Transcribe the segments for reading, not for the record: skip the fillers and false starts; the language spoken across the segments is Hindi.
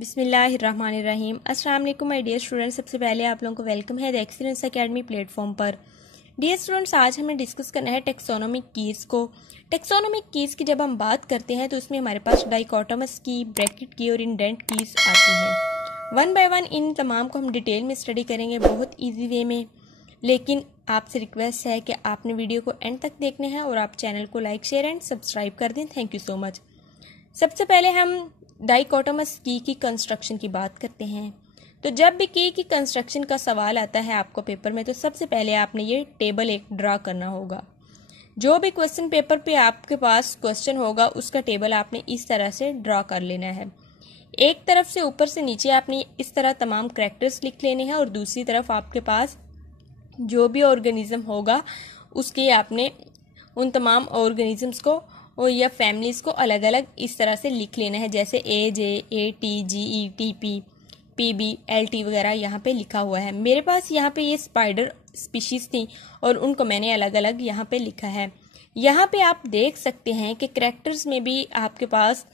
बिस्मिल्लाहिर्रहमानिर्रहीम। अस्सलाम वालेकुम माय डियर स्टूडेंट्स। सबसे पहले आप लोगों को वेलकम है द एक्सीलेंस एकेडमी प्लेटफॉर्म पर। डियर स्टूडेंट्स, आज हमें डिस्कस करना है टेक्सोनोमिक कीज़ को। टेक्सोनोमिक कीज़ की जब हम बात करते हैं तो उसमें हमारे पास डाइकोटोमस की, ब्रैकेट की और इंडेंट कीज़ आती हैं। वन बाय वन इन तमाम को हम डिटेल में स्टडी करेंगे बहुत ईजी वे में, लेकिन आपसे रिक्वेस्ट है कि आपने वीडियो को एंड तक देखने हैं और आप चैनल को लाइक, शेयर एंड सब्सक्राइब कर दें। Thank you so much. सबसे पहले हम डाइकोटोमस की कंस्ट्रक्शन की बात करते हैं। तो जब भी की कंस्ट्रक्शन का सवाल आता है आपको पेपर में, तो सबसे पहले आपने ये टेबल एक ड्रा करना होगा। जो भी क्वेश्चन पेपर पे आपके पास क्वेश्चन होगा उसका टेबल आपने इस तरह से ड्रा कर लेना है। एक तरफ से ऊपर से नीचे आपने इस तरह तमाम कैरेक्टर्स लिख लेने हैं और दूसरी तरफ आपके पास जो भी ऑर्गेनिज्म होगा उसके आपने उन तमाम ऑर्गेनिजम्स को और या फैमिलीज को अलग अलग इस तरह से लिख लेना है, जैसे A J, A T, G E, T P, P B, L T वगैरह यहाँ पे लिखा हुआ है। मेरे पास यहाँ पे ये स्पाइडर स्पीशीज थी और उनको मैंने अलग अलग यहाँ पे लिखा है। यहाँ पे आप देख सकते हैं कि कैरेक्टर्स में भी आपके पास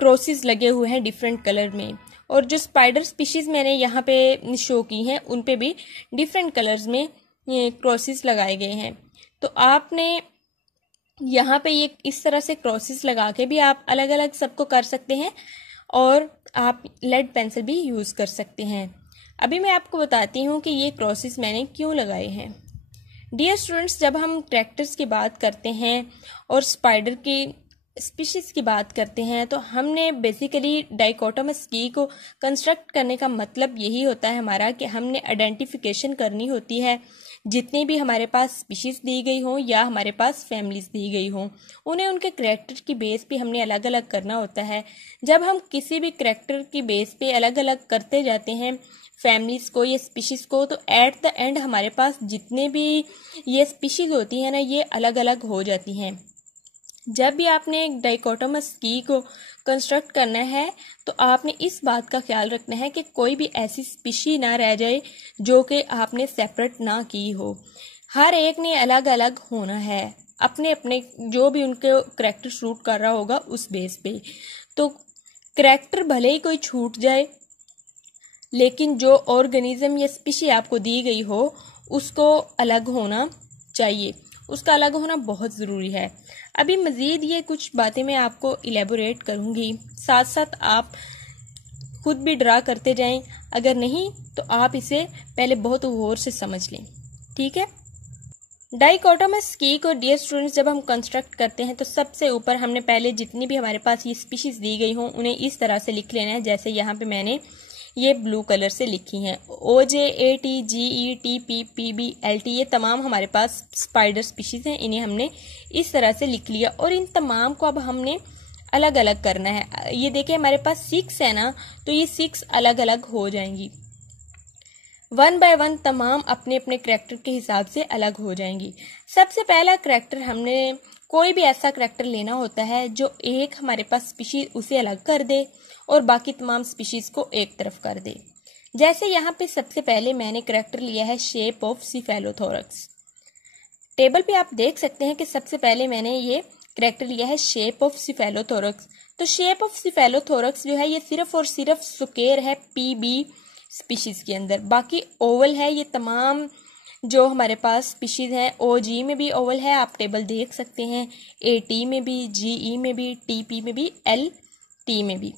क्रॉसेस लगे हुए हैं डिफरेंट कलर में, और जो स्पाइडर स्पीशीज मैंने यहाँ पे शो की हैं उन पे भी डिफरेंट कलर्स में क्रॉसेस लगाए गए हैं। तो आपने यहाँ पे ये इस तरह से क्रॉसेस लगा के भी आप अलग अलग सबको कर सकते हैं और आप लेड पेंसिल भी यूज़ कर सकते हैं। अभी मैं आपको बताती हूँ कि ये क्रॉसेस मैंने क्यों लगाए हैं। डियर स्टूडेंट्स, जब हम कैरेक्टर्स की बात करते हैं और स्पाइडर की स्पीशीज की बात करते हैं तो हमने बेसिकली डाइकोटोमस की को कंस्ट्रक्ट करने का मतलब यही होता है हमारा कि हमने आइडेंटिफिकेशन करनी होती है। जितनी भी हमारे पास स्पीशीज दी गई हों या हमारे पास फैमिलीज दी गई हों, उन्हें उनके करैक्टर की बेस पे हमने अलग अलग करना होता है। जब हम किसी भी करैक्टर की बेस पे अलग अलग करते जाते हैं फैमिलीज को या स्पीशीज को, तो एट द एंड हमारे पास जितने भी ये स्पीशीज होती हैं ना, ये अलग अलग हो जाती हैं। जब भी आपने एक डाइकोटोमस की को कंस्ट्रक्ट करना है तो आपने इस बात का ख्याल रखना है कि कोई भी ऐसी स्पीशी ना रह जाए जो कि आपने सेपरेट ना की हो। हर एक ने अलग अलग होना है, अपने अपने जो भी उनके करैक्टर शूट कर रहा होगा उस बेस पे। तो करैक्टर भले ही कोई छूट जाए, लेकिन जो ऑर्गेनिज्म या स्पीशी आपको दी गई हो उसको अलग होना चाहिए, उसका अलग होना बहुत ज़रूरी है। अभी मज़ीद ये कुछ बातें मैं आपको इलेबोरेट करूँगी, साथ साथ आप खुद भी ड्रा करते जाएं। अगर नहीं तो आप इसे पहले बहुत गौर से समझ लें, ठीक है। डाइकोटोमस की को डियर स्टूडेंट्स जब हम कंस्ट्रक्ट करते हैं तो सबसे ऊपर हमने पहले जितनी भी हमारे पास ये स्पीशीज़ दी गई हों उन्हें इस तरह से लिख लेना है, जैसे यहाँ पे मैंने ये ब्लू कलर से लिखी हैं। O J, A T, G E, T P, P B, L T, ये तमाम हमारे पास स्पाइडर स्पीशीज हैं। इन्हें हमने इस तरह से लिख लिया और इन तमाम को अब हमने अलग अलग करना है। ये देखिए हमारे पास 6 है ना, तो ये 6 अलग अलग हो जाएंगी। वन बाय वन तमाम अपने अपने करैक्टर के हिसाब से अलग हो जाएंगी। सबसे पहला करैक्टर, हमने कोई भी ऐसा करैक्टर लेना होता है जो एक हमारे पास स्पीशीज उसे अलग कर दे और बाकी तमाम स्पीशीज को एक तरफ कर दे। जैसे यहाँ पे सबसे पहले मैंने करैक्टर लिया है शेप ऑफ सिफेलोथोरक्स। टेबल पे आप देख सकते हैं कि सबसे पहले मैंने ये करैक्टर लिया है शेप ऑफ सिफेलोथोरक्स। तो शेप ऑफ सिफेलोथोरक्स जो है ये सिर्फ और सिर्फ स्क्वायर है पी बी स्पीशीज के अंदर, बाकी ओवल है। ये तमाम जो हमारे पास स्पीशीज हैं, ओ जी में भी ओवल है, आप टेबल देख सकते हैं, ए टी में भी, जी ई में भी, टी पी में भी, एल टी में भी।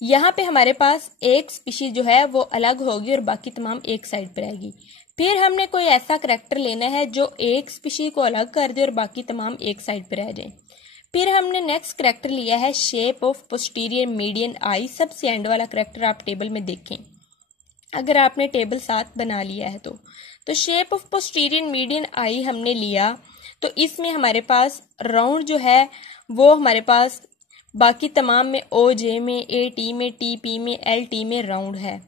यहाँ पे हमारे पास एक स्पीशीज जो है वो अलग होगी और बाकी तमाम एक साइड पर आएगी। फिर हमने कोई ऐसा करैक्टर लेना है जो एक स्पीशीज को अलग कर दे और बाकी तमाम एक साइड पर रह जाए। फिर हमने नेक्स्ट करैक्टर लिया है शेप ऑफ पोस्टीरियर मीडियन आई। सबसे एंड वाला करैक्टर आप टेबल में देखें, अगर आपने टेबल साथ बना लिया है तो शेप ऑफ पोस्टीरियर मीडियन आई हमने लिया। तो इसमें हमारे पास राउंड जो है वो हमारे पास बाकी तमाम में ओ जे में, ए टी में, टी पी में, एल टी में राउंड है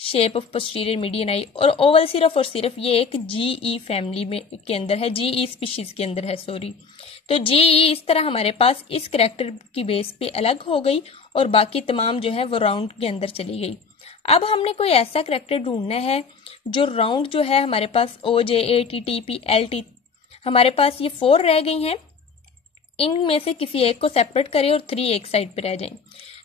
शेप ऑफ पोस्टीरियर मीडियन आई। और ओवल सिर्फ और सिर्फ ये एक जी ई फैमिली में के अंदर है, जी ई स्पीशीज के अंदर है, सॉरी। तो जी ई इस तरह हमारे पास इस करैक्टर की बेस पे अलग हो गई और बाकी तमाम जो है वो राउंड के अंदर चली गई। अब हमने कोई ऐसा करैक्टर ढूंढना है जो राउंड जो है हमारे पास O J, A T, T P, L T, हमारे पास ये 4 रह गई हैं, इनमें से किसी एक को सेपरेट करें और 3 एक साइड पे रह जाएं।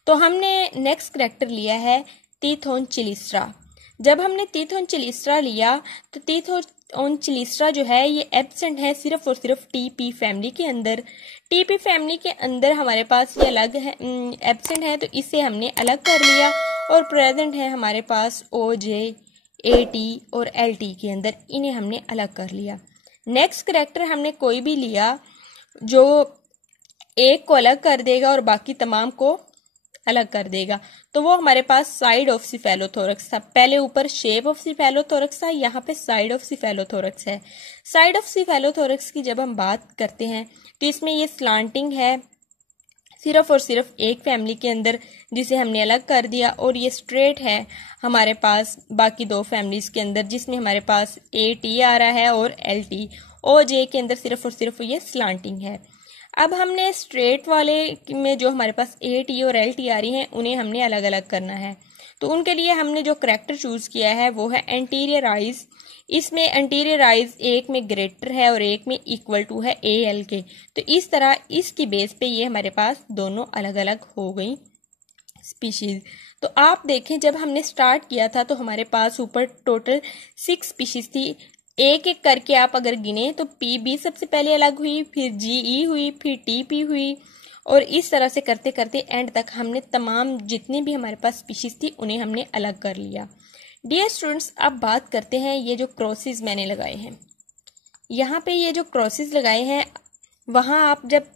तो हमने नेक्स्ट करेक्टर लिया है तीथोन चिलिस्ट्रा। जब हमने तीथोन चिलिस्ट्रा लिया तो तीथोन चिलिस्ट्रा जो है ये एब्सेंट है सिर्फ और सिर्फ टीपी फैमिली के अंदर। टीपी फैमिली के अंदर हमारे पास ये अलग है, एब्सेंट है, तो इसे हमने अलग कर लिया और प्रेजेंट है हमारे पास ओजे, एटी और एलटी के अंदर, इन्हें हमने अलग कर लिया। नेक्स्ट करेक्टर हमने कोई भी लिया जो एक को अलग कर देगा और बाकी तमाम को अलग कर देगा, तो वो हमारे पास साइड ऑफ सिफेलोथोरक्स था। पहले ऊपर शेप ऑफ सिफेलोथोरक्स था, यहाँ पे साइड ऑफ सिफेलोथोरक्स है। साइड ऑफ सिफेलोथोरक्स की जब हम बात करते हैं तो इसमें ये स्लांटिंग है सिर्फ और सिर्फ एक फैमिली के अंदर, जिसे हमने अलग कर दिया, और ये स्ट्रेट है हमारे पास बाकी दो फैमिलीज के अंदर, जिसमें हमारे पास ए टी आ रहा है और एल टी। ओ जे के अंदर सिर्फ और सिर्फ ये स्लांटिंग है। अब हमने स्ट्रेट वाले में जो हमारे पास ए टी और एल टी आ रही हैं उन्हें हमने अलग अलग करना है। तो उनके लिए हमने जो करेक्टर चूज किया है वो है एंटीरियर आइज। इसमें एंटीरियर आइज एक में ग्रेटर है और एक में इक्वल टू है ए एल के। तो इस तरह इसकी बेस पे ये हमारे पास दोनों अलग अलग हो गई स्पीशीज। तो आप देखें जब हमने स्टार्ट किया था तो हमारे पास ऊपर टोटल 6 स्पीशीज थी। एक एक करके आप अगर गिने तो पी बी सबसे पहले अलग हुई, फिर जी ई हुई, फिर टी पी हुई, और इस तरह से करते करते एंड तक हमने तमाम जितनी भी हमारे पास स्पीशीज थी उन्हें हमने अलग कर लिया। डियर स्टूडेंट्स, अब बात करते हैं ये जो क्रॉसेस मैंने लगाए हैं। यहाँ पे ये जो क्रॉसेस लगाए हैं वहाँ आप जब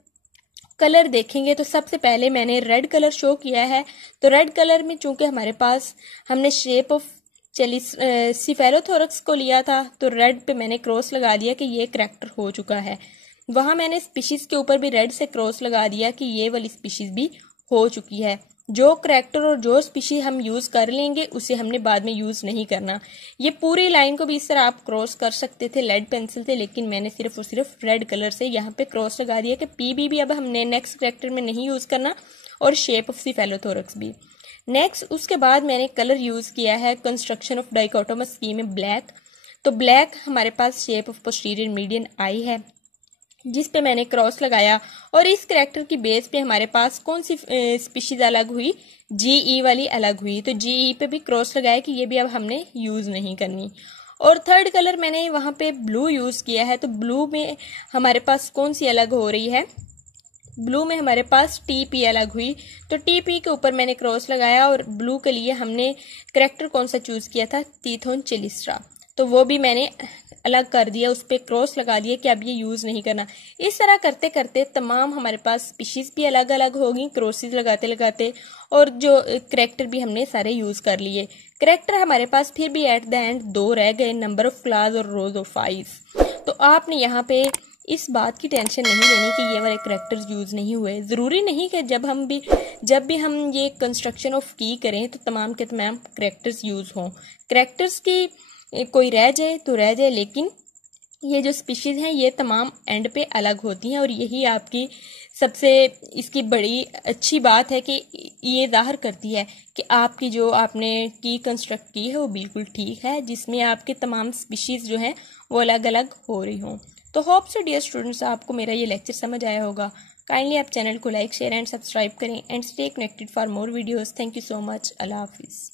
कलर देखेंगे तो सबसे पहले मैंने रेड कलर शो किया है। तो रेड कलर में चूंकि हमारे पास हमने शेप ऑफ सिफेलोथोरक्स को लिया था तो रेड पे मैंने क्रॉस लगा दिया कि ये करेक्टर हो चुका है। वहां मैंने स्पीशीज के ऊपर भी रेड से क्रॉस लगा दिया कि ये वाली स्पीशीज भी हो चुकी है। जो करेक्टर और जो स्पीशीज हम यूज कर लेंगे उसे हमने बाद में यूज नहीं करना। ये पूरी लाइन को भी इस तरह आप क्रॉस कर सकते थे लेड पेंसिल से, लेकिन मैंने सिर्फ और सिर्फ रेड कलर से यहाँ पे क्रॉस लगा दिया कि पी भी अब हमने नेक्स्ट करेक्टर में नहीं यूज करना और शेप ऑफ सिफेलोथोरक्स भी। नेक्स्ट उसके बाद मैंने कलर यूज किया है कंस्ट्रक्शन ऑफ डाइकोटोमस स्कीम में ब्लैक। तो ब्लैक हमारे पास शेप ऑफ पोस्टीरियर मीडियन आई है जिस पे मैंने क्रॉस लगाया, और इस करेक्टर की बेस पे हमारे पास कौन सी स्पीशीज अलग हुई, जीई वाली अलग हुई। तो जीई पे भी क्रॉस लगाया कि ये भी अब हमने यूज नहीं करनी। और थर्ड कलर मैंने वहां पे ब्लू यूज किया है। तो ब्लू में हमारे पास कौन सी अलग हो रही है, ब्लू में हमारे पास टीपी अलग हुई। तो टीपी के ऊपर मैंने क्रॉस लगाया और ब्लू के लिए हमने करेक्टर कौन सा चूज किया था, तीथोन चिलिस्ट्रा। तो वो भी मैंने अलग कर दिया, उस पर क्रॉस लगा दिया कि अब ये यूज नहीं करना। इस तरह करते करते तमाम हमारे पास स्पीशीज भी अलग अलग होगी क्रॉसेस लगाते लगाते, और जो करेक्टर भी हमने सारे यूज कर लिए। करेक्टर हमारे पास फिर भी एट द एंड 2 रह गए, नंबर ऑफ क्लास और रोज ऑफ 5। तो आपने यहाँ पे इस बात की टेंशन नहीं लेनी कि ये वाले करेक्टर्स यूज नहीं हुए। जरूरी नहीं कि जब भी हम ये कंस्ट्रक्शन ऑफ की करें तो तमाम के तमाम करेक्टर्स यूज हों। करेक्टर्स की कोई रह जाए तो रह जाए, लेकिन ये जो स्पीशीज हैं ये तमाम एंड पे अलग होती हैं, और यही आपकी सबसे इसकी बड़ी अच्छी बात है कि ये जाहिर करती है कि आपकी जो आपने की कंस्ट्रक्ट की है वो बिल्कुल ठीक है, जिसमें आपके तमाम स्पीशीज जो हैं वो अलग अलग हो रही हों। तो होप सो डियर स्टूडेंट्स आपको मेरा ये लेक्चर समझ आया होगा। काइंडली आप चैनल को लाइक, शेयर एंड सब्सक्राइब करें and stay connected for more videos. Thank you so much. अल्लाह हाफिज़।